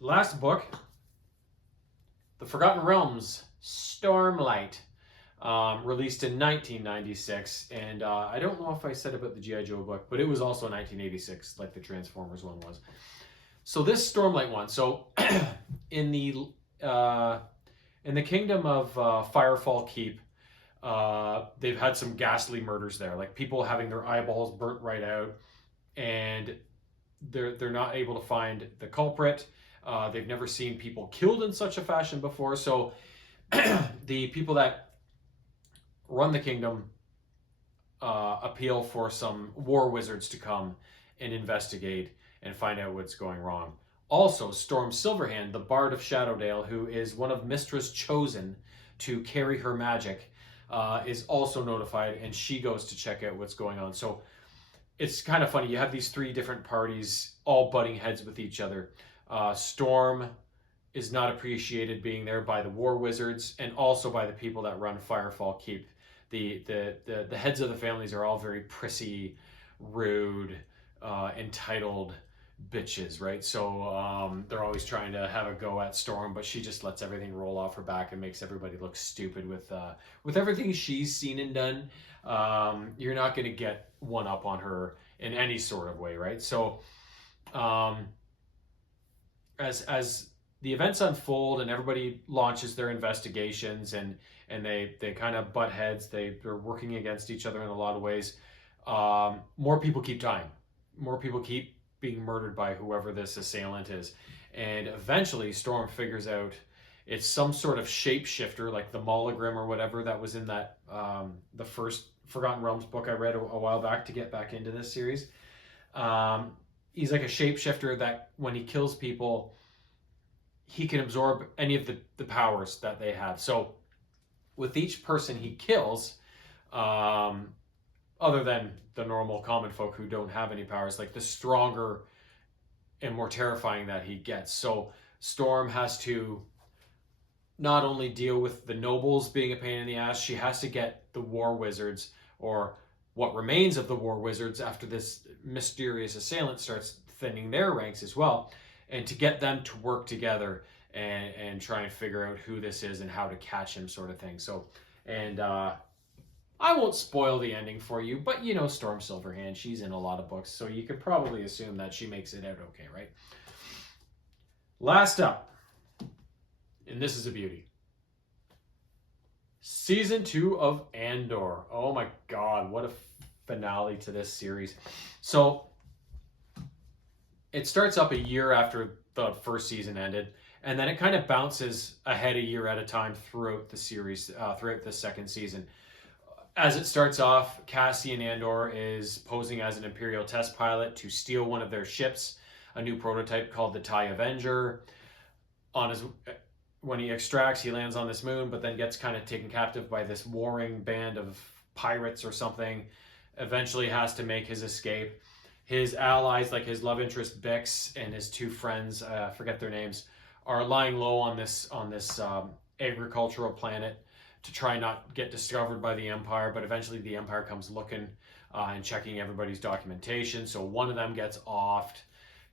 last book, The Forgotten Realms, Stormlight, released in 1996. And I don't know if I said about the G.I. Joe book, but it was also 1986, like the Transformers one was. So this Stormlight one, so in the uh, in the kingdom of Firefall Keep, they've had some ghastly murders there, like people having their eyeballs burnt right out, and they're not able to find the culprit. They've never seen people killed in such a fashion before. So the people that run the kingdom appeal for some war wizards to come and investigate and find out what's going wrong. Also, Storm Silverhand, the Bard of Shadowdale, who is one of Mystra's chosen to carry her magic, is also notified, and she goes to check out what's going on. So it's kind of funny. You have these three different parties all butting heads with each other. Storm is not appreciated being there by the war wizards and also by the people that run Firefall Keep. The heads of the families are all very prissy, rude, entitled bitches, right? So they're always trying to have a go at Storm, but she just lets everything roll off her back and makes everybody look stupid with everything she's seen and done. You're not going to get one up on her in any sort of way, right? So as the events unfold and everybody launches their investigations and they kind of butt heads, they're working against each other in a lot of ways. More people keep dying. More people keep being murdered by whoever this assailant is. And eventually Storm figures out it's some sort of shapeshifter, like the Molygrim or whatever that was in that the first Forgotten Realms book I read a while back to get back into this series. He's like a shapeshifter that when he kills people, he can absorb any of the powers that they have. So with each person he kills, other than the normal common folk who don't have any powers, like the stronger and more terrifying that he gets. So Storm has to not only deal with the nobles being a pain in the ass, she has to get the war wizards, or what remains of the war wizards after this mysterious assailant starts thinning their ranks as well, and to get them to work together and try and figure out who this is and how to catch him, sort of thing. So, and I won't spoil the ending for you, but you know Storm Silverhand, she's in a lot of books, so you could probably assume that she makes it out okay, right? Last up, and this is a beauty. Season 2 of Andor. Oh my god, what a finale to this series. So it starts up a year after the first season ended, and then it kind of bounces ahead a year at a time throughout the series, throughout the second season. As it starts off, Cassian Andor is posing as an Imperial test pilot to steal one of their ships, a new prototype called the TIE Avenger. When he extracts, he lands on this moon, but then gets kind of taken captive by this warring band of pirates or something. Eventually has to make his escape. His allies, like his love interest Bix and his two friends, forget their names, are lying low on this agricultural planet to try not get discovered by the Empire. But eventually the Empire comes looking and checking everybody's documentation. So one of them gets offed.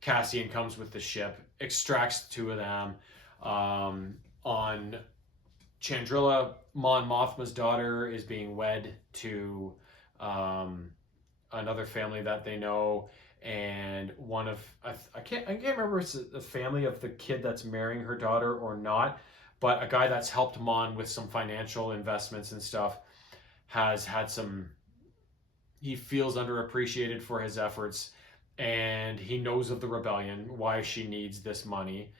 Cassian comes with the ship, extracts the two of them. On Chandrila, Mon Mothma's daughter is being wed to another family that they know, and one of I can't remember if it's the family of the kid that's marrying her daughter or not, but a guy that's helped Mon with some financial investments and stuff has had some. He feels underappreciated for his efforts, and he knows of the rebellion, why she needs this money.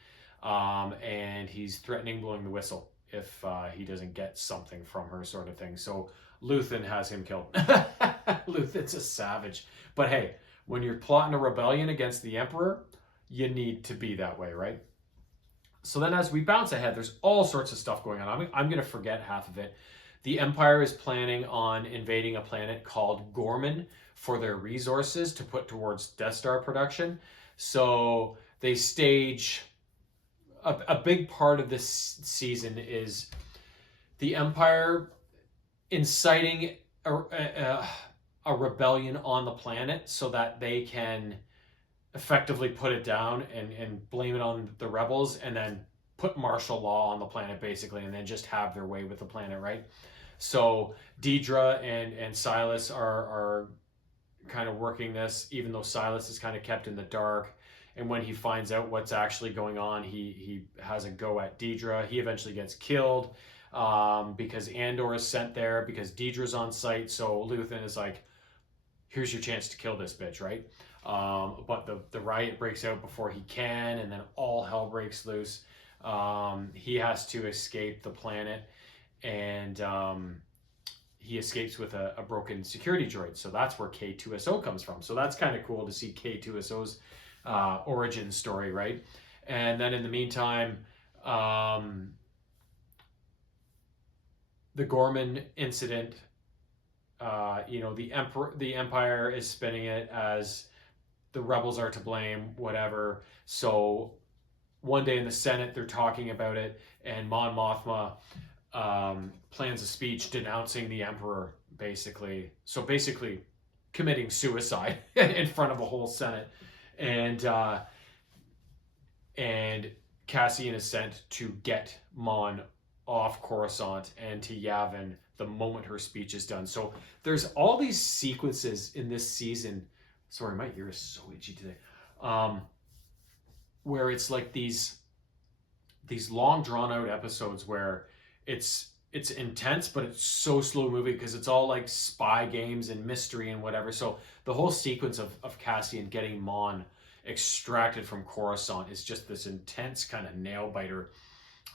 And he's threatening blowing the whistle if he doesn't get something from her, sort of thing. So Luthen has him killed. Luthen's a savage. But hey, when you're plotting a rebellion against the Emperor, you need to be that way, right? So then as we bounce ahead, there's all sorts of stuff going on. I'm going to forget half of it. The Empire is planning on invading a planet called Gorman for their resources to put towards Death Star production. So they stage... A big part of this season is the Empire inciting a rebellion on the planet so that they can effectively put it down and blame it on the rebels, and then put martial law on the planet basically, and then just have their way with the planet, right? So Deidre and Silas are kind of working this, even though Silas is kind of kept in the dark. And when he finds out what's actually going on, he has a go at Deidre. He eventually gets killed because Andor is sent there because Deidre's on site. So Luthen is like, here's your chance to kill this bitch, right? But the riot breaks out before he can, and then all hell breaks loose. He has to escape the planet, and he escapes with a broken security droid. So that's where K2SO comes from. So that's kind of cool to see K2SO's origin story, right? And then in the meantime, the Gorman incident, the Empire is spinning it as the rebels are to blame, whatever. So one day in the Senate, they're talking about it, and Mon Mothma plans a speech denouncing the Emperor, basically. So basically, committing suicide in front of a whole Senate, and Cassian is sent to get Mon off Coruscant and to Yavin the moment her speech is done. So there's all these sequences in this season. Sorry, my ear is so itchy today. Where it's like these long drawn out episodes where it's intense, but it's so slow moving because it's all like spy games and mystery and whatever. So the whole sequence of Cassian getting Mon extracted from Coruscant is just this intense kind of nail biter,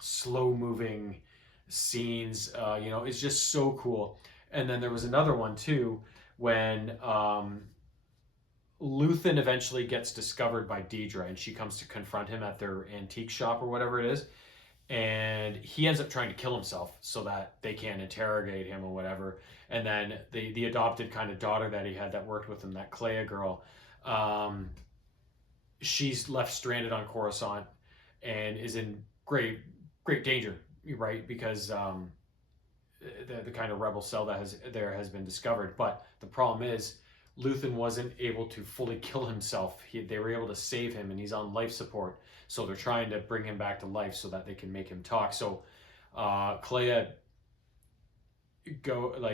slow moving scenes. It's just so cool. And then there was another one too when Luthen eventually gets discovered by Deidre, and she comes to confront him at their antique shop or whatever it is. And he ends up trying to kill himself so that they can't interrogate him or whatever. And then the adopted kind of daughter that he had that worked with him, that Clea girl, she's left stranded on Coruscant and is in great danger, right? Because the kind of rebel cell that has been discovered. But the problem is Luthen wasn't able to fully kill himself. They were able to save him, and he's on life support. So they're trying to bring him back to life so that they can make him talk. So Clea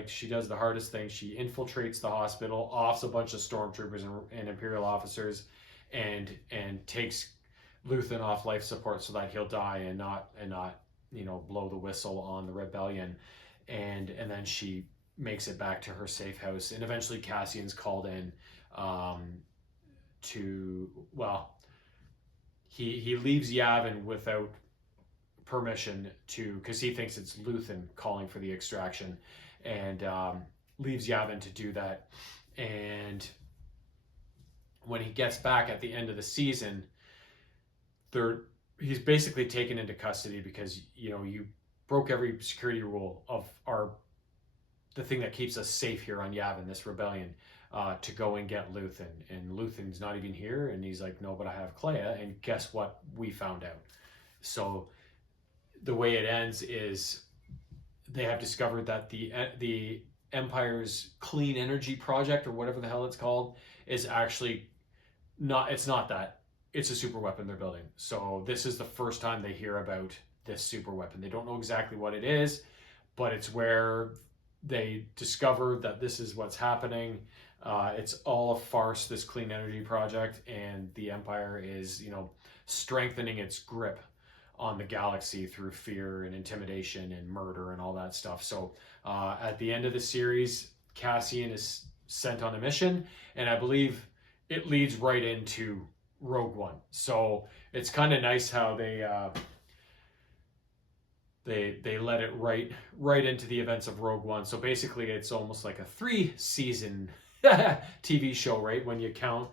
she does the hardest thing. She infiltrates the hospital, offs a bunch of stormtroopers and Imperial officers, and takes Luthen off life support so that he'll die and not blow the whistle on the rebellion. And then she makes it back to her safe house, and eventually Cassian's called in he leaves Yavin without permission because he thinks it's Luthen calling for the extraction, and leaves Yavin to do that. And when he gets back at the end of the season, he's basically taken into custody because you broke every security rule of the thing that keeps us safe here on Yavin, this rebellion, to go and get Luthen. And Luthen's not even here, and he's like, no, but I have Clea, and guess what we found out? So the way it ends is they have discovered that the Empire's clean energy project, or whatever the hell it's called, is actually it's not that. It's a super weapon they're building. So this is the first time they hear about this super weapon. They don't know exactly what it is, but it's where they discover that this is what's happening. It's all a farce, this clean energy project, and the Empire is, strengthening its grip on the galaxy through fear and intimidation and murder and all that stuff. So at the end of the series, Cassian is sent on a mission, and I believe it leads right into Rogue One. So it's kind of nice how they let it right into the events of Rogue One. So basically, it's almost like a 3-season TV show, right? When you count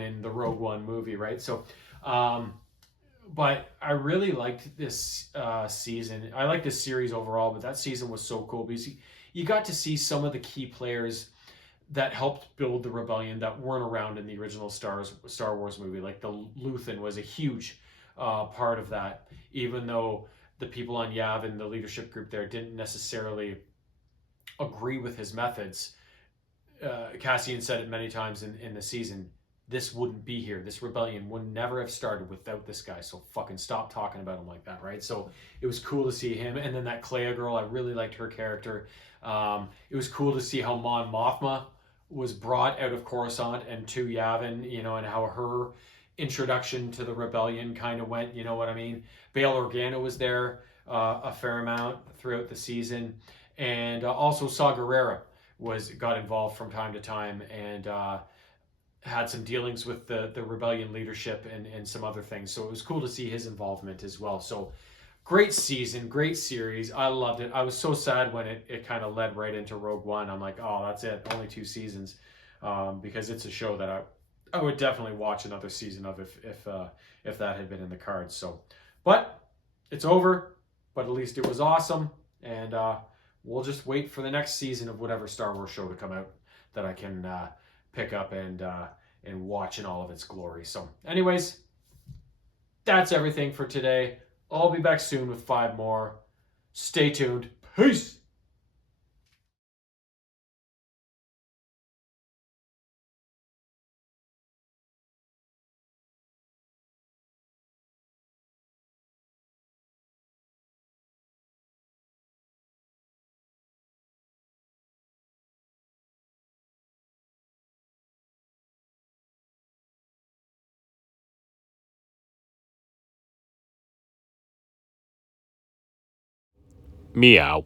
in the Rogue One movie, right? So, but I really liked this season. I like this series overall, but that season was so cool because you got to see some of the key players that helped build the rebellion that weren't around in the original Star Wars movie. Like the Luthen was a huge part of that, even though the people on Yavin, the leadership group there, didn't necessarily agree with his methods. Cassian said it many times in the season. this wouldn't be here. This rebellion would never have started without this guy. So fucking stop talking about him like that, right? So it was cool to see him. And then that Clea girl, I really liked her character. It was cool to see how Mon Mothma was brought out of Coruscant and to Yavin, you know, and how her introduction to the rebellion kind of went, you know what I mean? Bail Organa was there a fair amount throughout the season. And also Saw Gerrera got involved from time to time and had some dealings with the rebellion leadership and some other things. So it was cool to see his involvement as well. So great season, great series. I loved it. I was so sad when it kind of led right into Rogue One. I'm like, oh, that's it. Only 2 seasons. Because it's a show that I would definitely watch another season of if that had been in the cards. So, but it's over. But at least it was awesome. And we'll just wait for the next season of whatever Star Wars show to come out that I can pick up and watch in all of its glory. So, anyways, that's everything for today. I'll be back soon with 5 more. Stay tuned. Peace. Meow.